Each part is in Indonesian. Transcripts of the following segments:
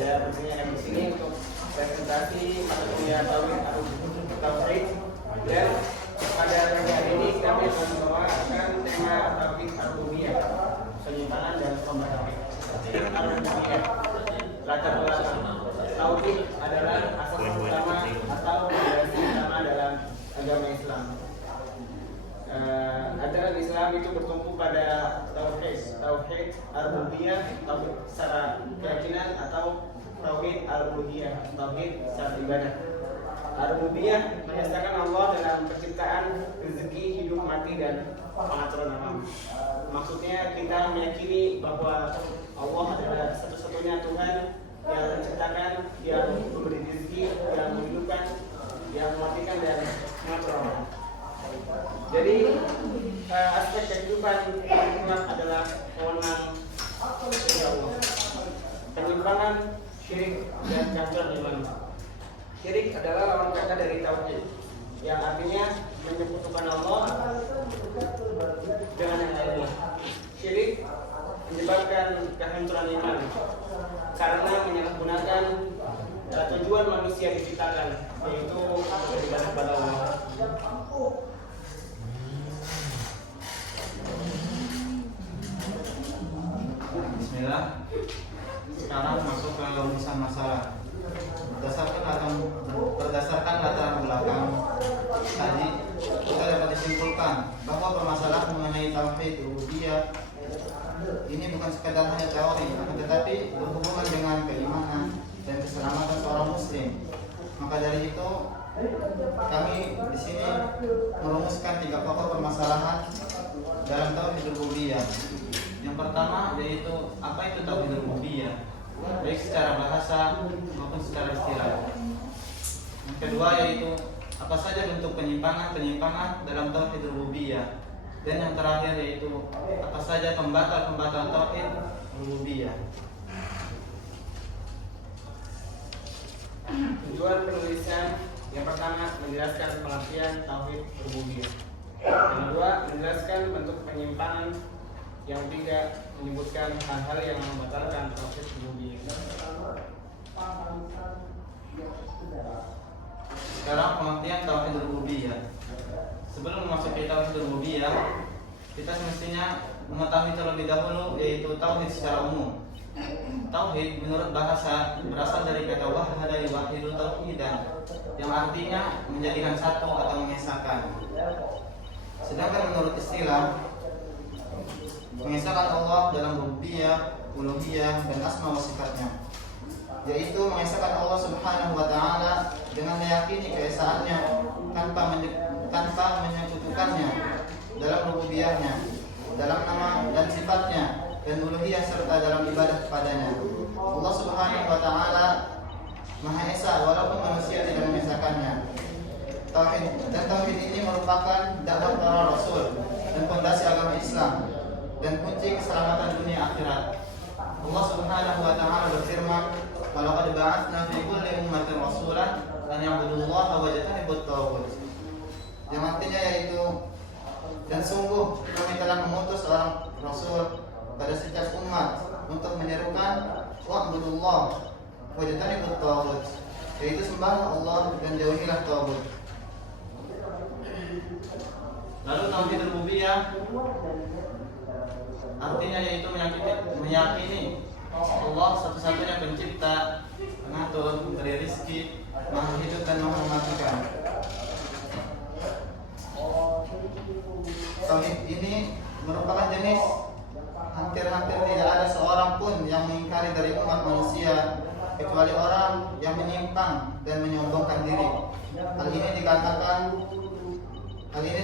Saya bersedia di sini untuk presentasi mata kuliah tauhid. Dan pada pagi hari ini kami akan membawakan tema tauhid ar-rububiyah, penyimpangan dan pembahasan ar-rububiyah. Latar belakang tauhid adalah asas utama atau fondasi utama dalam agama Islam. Ajaran Islam itu bertumpu pada tauhid ar-rububiyah, tauhid secara keyakinan, atau tauhid al-uluhiyah, tauhid secara ibadah. Ar-rububiyah mengesahkan Allah dalam penciptaan, rezeki, hidup, mati, dan pengaturan alam. Maksudnya kita meyakini bahwa Allah adalah satu-satunya Tuhan yang menciptakan, yang memberi rezeki, yang menghidupkan, yang mematikan, dan mengatur alam. Jadi aspek kehidupan umat adalah wewenang dari Allah. Penyimpangan, syirik, dan kehancuran iman. Syirik adalah lawan kata dari tauhid, yang artinya menyekutukan Allah dengan yang lainnya. Syirik menyebabkan kehancuran iman karena menyalahgunakan tujuan manusia diciptakan, yaitu beribadah kepada Allah. Bismillah. Sekarang masuk ke urusan masalah. Berdasarkan latar belakang tadi, kita dapat disimpulkan bahwa permasalahan mengenai tauhid rububiyah ini bukan sekadar hanya teori, tetapi berhubungan dengan keimanan dan keselamatan seorang muslim. Maka dari itu, kami di sini merumuskan 3 pokok permasalahan dalam tauhid rububiyah. Yang pertama yaitu apa itu tauhid rububiyah, baik secara bahasa maupun secara istilah. Yang kedua yaitu apa saja bentuk penyimpangan dalam tauhid rububiyah. Dan yang terakhir yaitu apa saja pembatal tauhid rububiyah. Tujuan penulisan yang pertama menjelaskan pengertian tauhid rububiyah. Yang kedua menjelaskan bentuk penyimpangan. Yang ketiga menyebutkan hal-hal yang membatalkan tauhid rububiyah. Sekarang pengertian tauhid rububiyah. Sebelum memasuki tauhid rububiyah, kita semestinya mengetahui terlebih dahulu yaitu tauhid secara umum. Tauhid menurut bahasa berasal dari kata wahada yuwahidu tauhidan, yang artinya menjadikan satu atau mengesahkan. Sedangkan menurut istilah, mengesahkan Allah dalam rububiyah, uluhiyah, dan asma wa sifatnya, yaitu mengesahkan Allah Subhanahu wa ta'ala dengan meyakini keesaannya tanpa menyekutukannya dalam rububiyahnya, dalam nama dan sifatnya, dan uluhiyah serta dalam ibadah kepadanya. Allah Subhanahu wa ta'ala Maha Esa walaupun manusia tidak mengesahkannya. Tauhid ini merupakan dakwah para rasul dan fondasi agama Islam dan kunci keselamatan dunia akhirat. Allah Subhanahu wa ta'ala berfirman, "Walaqad ba'atsna fi kulli ummatin rasulan an ya'budullaha wa yajtanibut taghut." Yang artinya yaitu, dan sungguh kami telah mengutus seorang rasul pada setiap umat untuk menyerukan wa'budullah wa yajtanibut taghut, yaitu sembahlah Allah dan jauhilah taghut. Lalu tauhid rububiyah artinya yaitu meyakini Allah satu-satunya pencipta, pengatur, pemberi rizki, maha hidup dan maha mematikan. Tauhid ini merupakan jenis hampir-hampir tidak ada seorang pun yang mengingkari dari umat manusia kecuali orang yang menyimpang dan menyombongkan diri. Hal ini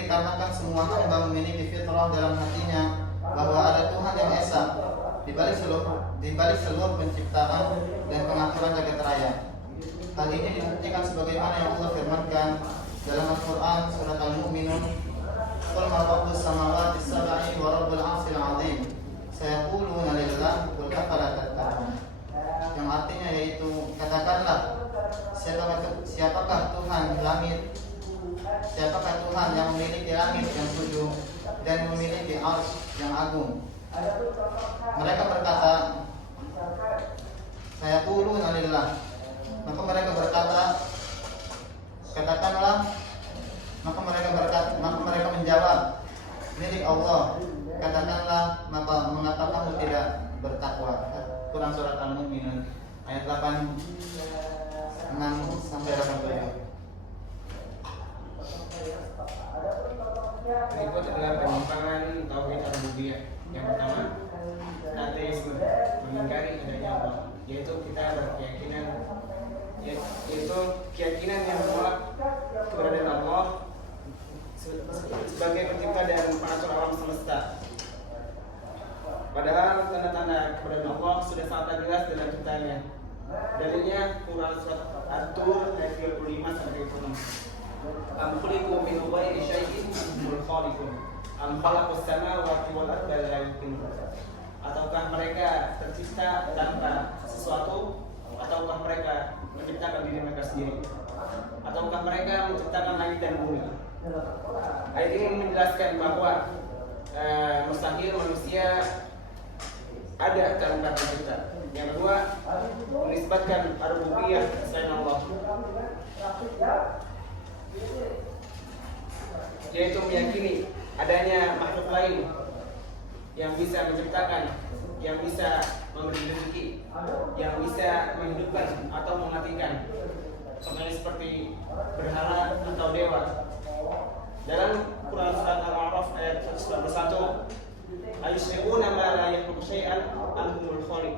dikarenakan semua hamba memiliki fitrah dalam hatinya bahwa ada Tuhan yang esa di balik seluruh penciptaan dan pengaturan jagat raya. Hal ini dibuktikan sebagaimana yang Allah firmankan dalam Al-Quran surat Al-Mu'minun, "Qul ma rabbus samawati sab'i wa rabbul 'arsyil 'azim, sayaquluna lillah qul afala tattaqun." Yang artinya yaitu, katakanlah, siapakah Tuhan langit, siapakah Tuhan yang memiliki langit yang 7 dan memiliki arsy yang agung. Mereka berkata, "Sayaquluna Quran surat Al-Mu'minun ayat 86 sampai 87. Berikut adalah penyimpangan tauhid ar-rububiyah. Yang pertama, ateisme, mengingkari adanya Allah, yaitu kita berkeyakinan yaitu keyakinan yang menolak keberadaan Allah sebagai pencipta dan pengatur alam semesta. Padahal tanda-tanda keberadaan Allah sudah sangat jelas dalam ciptaannya. Dalilnya Quran surat At-Tur ayat 35 sampai 36. Am khuliqu min ghairi syai'in humul khaliqun. Am khalaqus samawati wal arda la yuqinun. Ataukah mereka tercipta tanpa sesuatu, ataukah mereka menciptakan diri mereka sendiri, ataukah mereka menciptakan langit dan bumi. Ayat ini menjelaskan bahwa mustahil manusia ada tanpa pencipta. Yang kedua, menisbatkan ar-rububiyah selain Allah, yaitu meyakini adanya makhluk lain yang bisa menciptakan, yang bisa memberi rezeki, yang bisa menghidupkan atau mematikan, contohnya seperti berhala atau dewa. Dalam Quran surat Al-A'raf ayat 191, ayusyrikuna ma la yakhluqu syai'an am humul khaliq.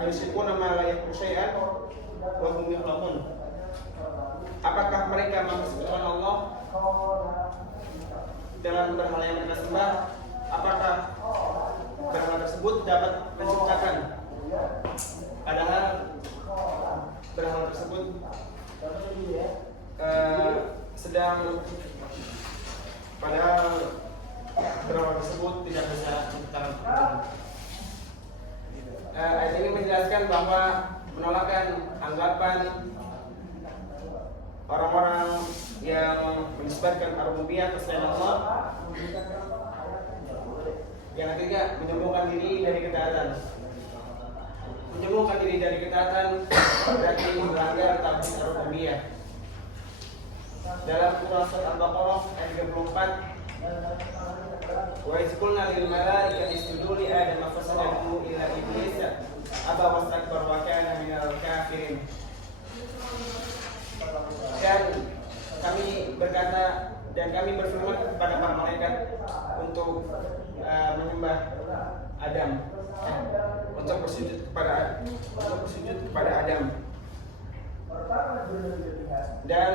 Ayusyrikuna ma la yakhluqu syai'an wa hum yakhluqun. Apakah mereka mempersekutukan Allah dengan berhala yang mereka sembah? Apakah berhala tersebut dapat menciptakan? Padahal berhala tersebut padahal berhala tersebut tidak bisa menciptakan. Ayat ini menjelaskan bahwa penolakan anggapan orang-orang yang menisbatkan ar-rububiyah ke selain Allah. Yang ketiga, menyombongkan diri dari ketaatan. Menyombongkan diri dari ketaatan berarti melanggar tauhid ar-rububiyah. Dalam Quran surat Al-Baqarah ayat 34, wa iz qulna lil malaikati isjudu li adama fasajadu illa iblis aba wastakbara wa kana minal kafirin. Dan kami berkata dan kami berfirman kepada para malaikat untuk menyembah Adam, untuk bersujud kepada Adam. Dan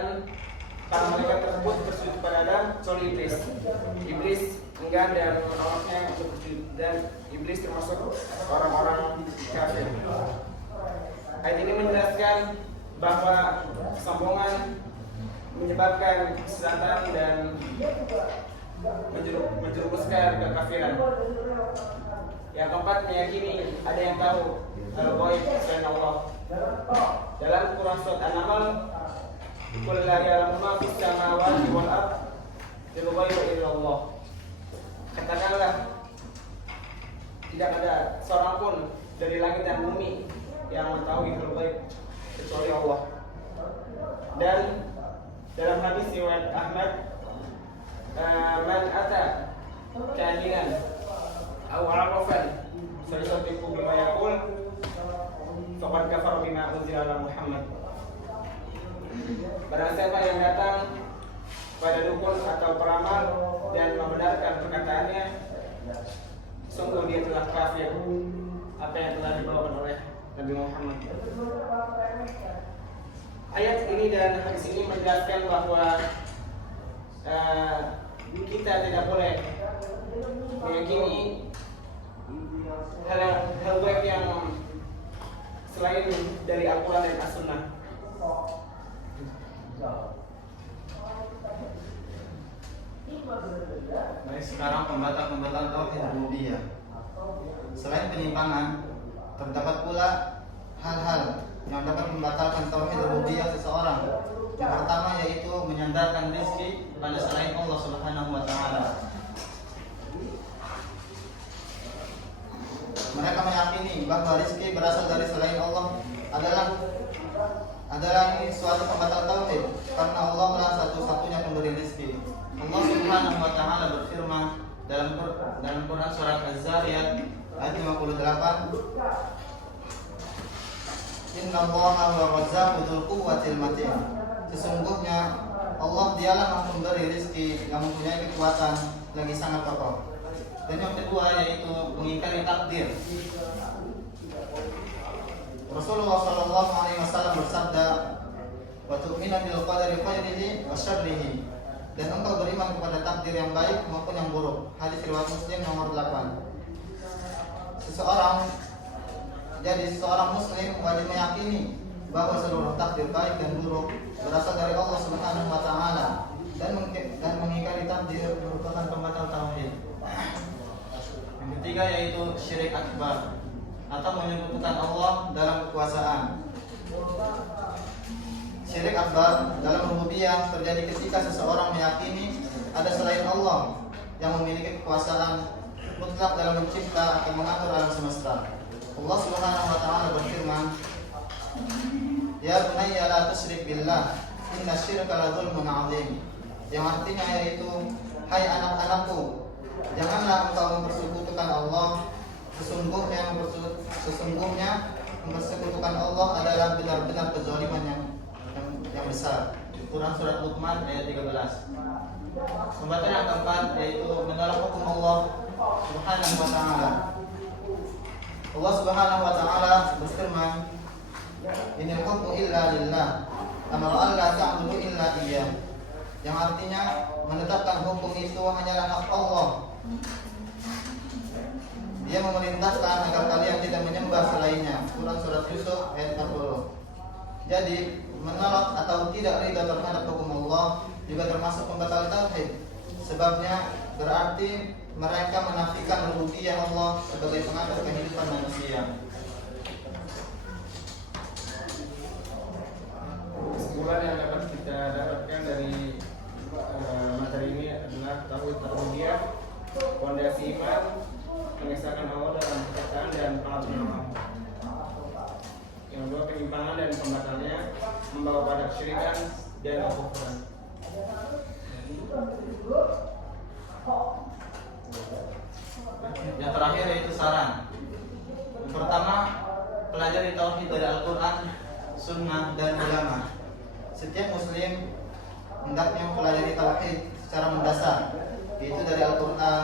para malaikat tersebut bersujud kepada Adam kecuali iblis. Iblis enggan dan menolaknya untuk bersujud, dan iblis termasuk orang-orang kafir. Ayat ini menjelaskan bahwa kesombongan menyebabkan kesesatan dan menjerumuskan kekafiran. Yang keempat, meyakini ada yang tahu al-ghaib selain Allah. Dalam Quran surat An-Naml, qul la ya'lamu ma fis samawati wal ardh ghaiba illa Allah. Katakanlah, tidak ada seorang pun dari langit dan bumi yang mengetahui al-ghaib kecuali Allah. Dan dalam hadis riwayat Ahmad, man ata kahinan aw arafan falyusaddiqu bima yaqul faqad kafara bima unzila ala Muhammad. Barang siapa yang datang pada dukun atau peramal dan membenarkan perkataannya, sungguh dia telah kafir apa yang telah dibawakan oleh Nabi Muhammad. Ayat ini dan hadis ini menjelaskan bahwa kita tidak boleh meyakini hal gaib yang selain dari Al-Quran dan As-Sunnah. Baik, sekarang pembatalan tauhid rububiyah. Selain penyimpangan, terdapat pula hal-hal yang dapat membatalkan tauhid rububiyah seseorang. Yang pertama yaitu menyandarkan rezeki pada selain Allah Subhanahu wa taala. Mereka meyakini bahwa rezeki berasal dari selain Allah adalah ini suatu pembatal tauhid, karena Allah lah satu-satunya pemberi rezeki. Allah Subhanahu wa taala berfirman dalam Quran surat Az-Zariyat ayat 58, Innallaha huwa razzaqu dzul quwwatil matin. Sesungguhnya Allah dialah Maha pemberi rezeki yang mempunyai kekuatan lagi sangat kokoh. Dan yang kedua yaitu mengingkari takdir. Rasulullah sallallahu alaihi wasallam bersabda, "Wa tu'minu bil qadari khairihi wa syarrihi." Dan engkau beriman kepada takdir yang baik maupun yang buruk. Hadis riwayat Muslim nomor 8. Seseorang muslim wajib meyakini bahwa seluruh takdir baik dan buruk berasal dari Allah Subhanahu wa taala dan mengingkari takdir merupakan pembatal tauhid. Yang ketiga yaitu syirik akbar atau menyekutukan Allah dalam kekuasaan. Syirik akbar dalam rububiyah terjadi ketika seseorang meyakini ada selain Allah yang memiliki kekuasaan mutlak dalam mencipta atau mengatur alam semesta. Allah Subhanahu wa taala berfirman, "Ya bunayya la tusyrik billah, inna syirka la dzulmun 'adzim." Yang artinya yaitu, hai anak-anakku, janganlah engkau mempersekutukan Allah. Sesungguhnya mempersekutukan Allah adalah benar-benar kezaliman yang besar. Quran surat Luqman ayat 13. Pembatalan yang keempat yaitu menolak hukum Allah Subhanahu wa taala. Allah Subhanahu wa taala berfirman, "Inil hukmu illa lillah, amara alla ta'budu illa iyyah." Yang artinya menetapkan hukum itu hanyalah hak Allah. Dia memerintahkan agar kalian tidak menyembah selainnya. Quran surat Yusuf ayat 40. Jadi menolak atau tidak ridha terhadap hukum Allah juga termasuk pembatal tauhid. Sebabnya berarti mereka menafikan rububiyah Allah sebagai pengatur kehidupan manusia. Kesimpulan yang dapat kita dapatkan dari materi ini adalah tauhid rububiyah, fondasi iman, mengesahkan Allah dalam penciptaan dan pengaturan alam. Yang kedua, penyimpangan dan pembatalnya membawa pada kesyirikan dan kekufuran. Yang terakhir yaitu saran. Yang pertama, pelajari tauhid dari Al-Quran, Sunnah, dan ulama. Setiap muslim hendaknya mempelajari tauhid secara mendasar, yaitu dari Al-Quran,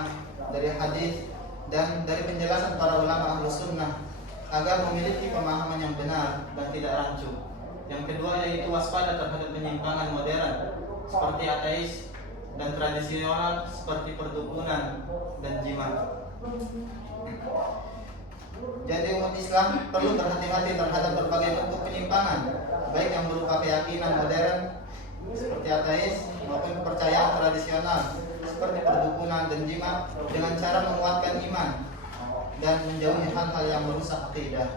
dari hadis, dan dari penjelasan para ulama Ahlus Sunnah, agar memiliki pemahaman yang benar dan tidak rancu. Yang kedua yaitu waspada terhadap penyimpangan modern seperti ateis dan tradisional seperti perdukunan dan jimat. Jadi umat Islam perlu berhati-hati terhadap berbagai bentuk penyimpangan, baik yang berupa keyakinan modern seperti ateis maupun kepercayaan tradisional seperti perdukunan dan jimat, dengan cara menguatkan iman dan menjauhi hal-hal yang merusak akidah.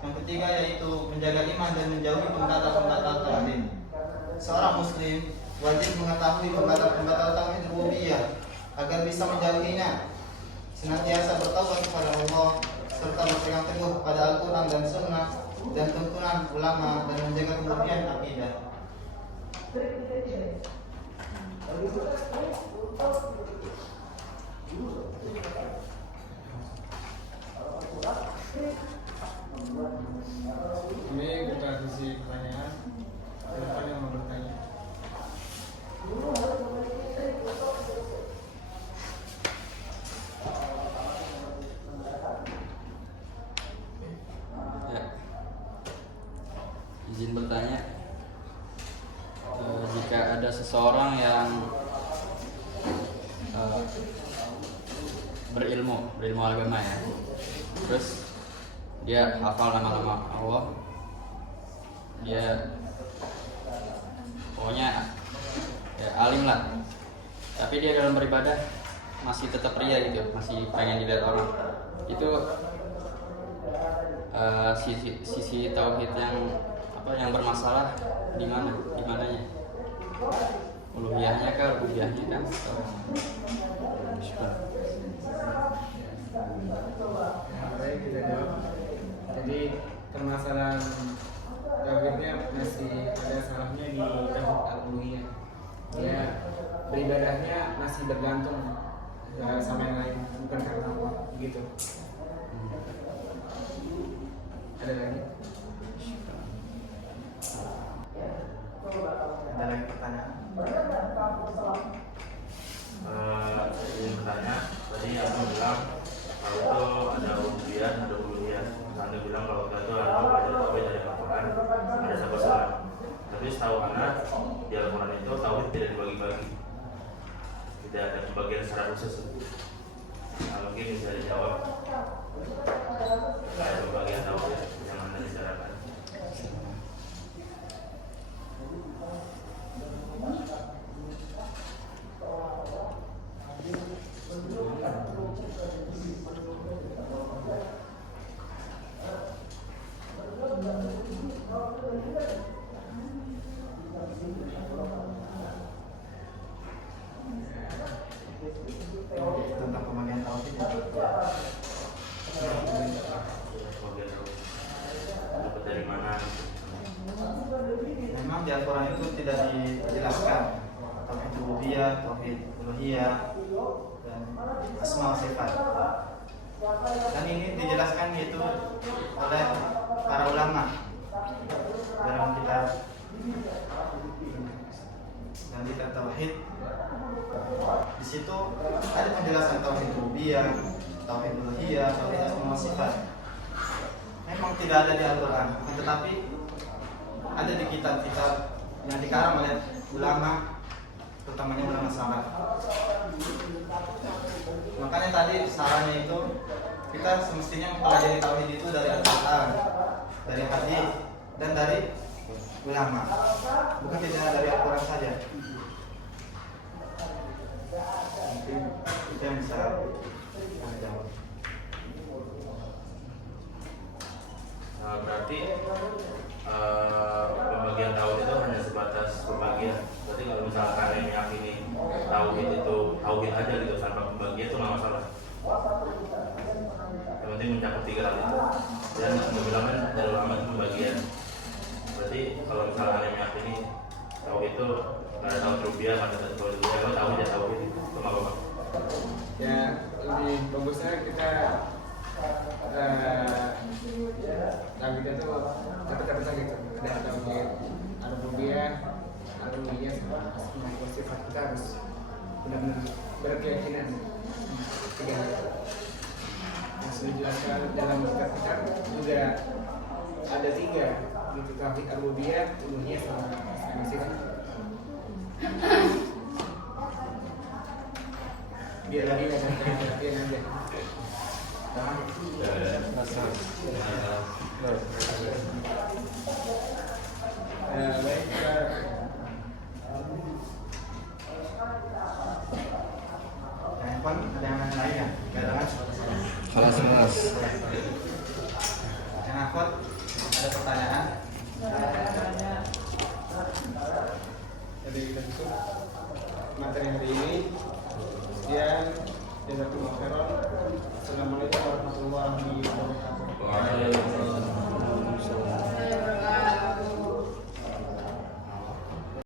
Yang ketiga yaitu menjaga iman dan menjauhi pembatal-pembatal tauhid. Seorang muslim wajib mengetahui pembatal-pembatal tauhid rububiyah agar bisa menjauhinya, senantiasa bertaubat kepada Allah serta berpegang teguh pada Al-Quran dan Sunnah dan tuntunan ulama dan menjaga kemurnian akidah. Ini kita sisi pertanyaan. Siapa yang mau bertanya? Ya. Izin bertanya, jika ada seseorang yang berilmu agama ya, terus dia hafal nama-nama Allah, dia pokoknya ya alim lah, tapi dia dalam beribadah masih tetap ria gitu, masih pengen dilihat orang. Itu sisi tauhid yang bermasalah di mananya? Uluhiyahnya kah, rububiyahnya kan? Baik, kita jawab. Jadi permasalahan tauhidnya masih ada salahnya di tauhid al-uluhiyah. Ya, beribadahnya masih bergantung sama yang lain, bukan karena Allah, begitu. Ada lagi? kasus. Nah, mungkin bisa dijawab terkait pembagian tauhid yang anda bicarakan. Tentang pembagian tauhid ya. Pembagian tauhid dapat dari mana? Memang di Al-Quran itu tidak dijelaskan tauhid rububiyah, tauhid uluhiyah, dan asma wa sifat. Dan ini dijelaskan yaitu oleh para ulama dalam kitab tauhid. Di situ ada penjelasan tauhid rububiyah, tauhid uluhiyah, tauhid asma wa sifat. Memang tidak ada di Al-Quran, tetapi ada di kitab-kitab yang dikarang oleh ulama, terutamanya ulama salaf. Makanya tadi sarannya itu kita semestinya mempelajari tauhid itu dari Al-Quran, dari hadis, dan dari ulama, bukan tidak dari Al-Quran saja. Mungkin itu yang bisa kita jawab. Berarti pembagian tauhid itu hanya sebatas pembagian. Berarti kalau misalkan yang meyakini tauhid itu tauhid aja gitu tanpa pembagian itu nggak masalah. Yang penting mencakup 3 hal itu. Dan kemudian dari ulama itu pembagian. Berarti kalau misalkan yang meyakini tauhid itu ada tauhid rububiyah, ada tauhid uluhiyah, kalau tauhid ya tauhid itu nggak apa-apa. Ya lebih bagusnya kita tauhid itu dapat saja gitu. Ada tauhid ar-rububiyah, ar-uluhiyah, sama asma wa sifat. Kita harus benar-benar berkeyakinan tiga hal itu. Yang sudah dijelaskan dalam kitab juga ada 3 yaitu tauhid ar-rububiyah, uluhiyah, sama asma wa sifat. Biar lagi aja. Baik, Ada yang lain ya? Gak ada kan? Kelas. Yang akhwat ada pertanyaan? jadi kita tutup materi hari ini. Sekian, jazakumullah khairan. Assalamualaikum warahmatullahi wabarakatuh.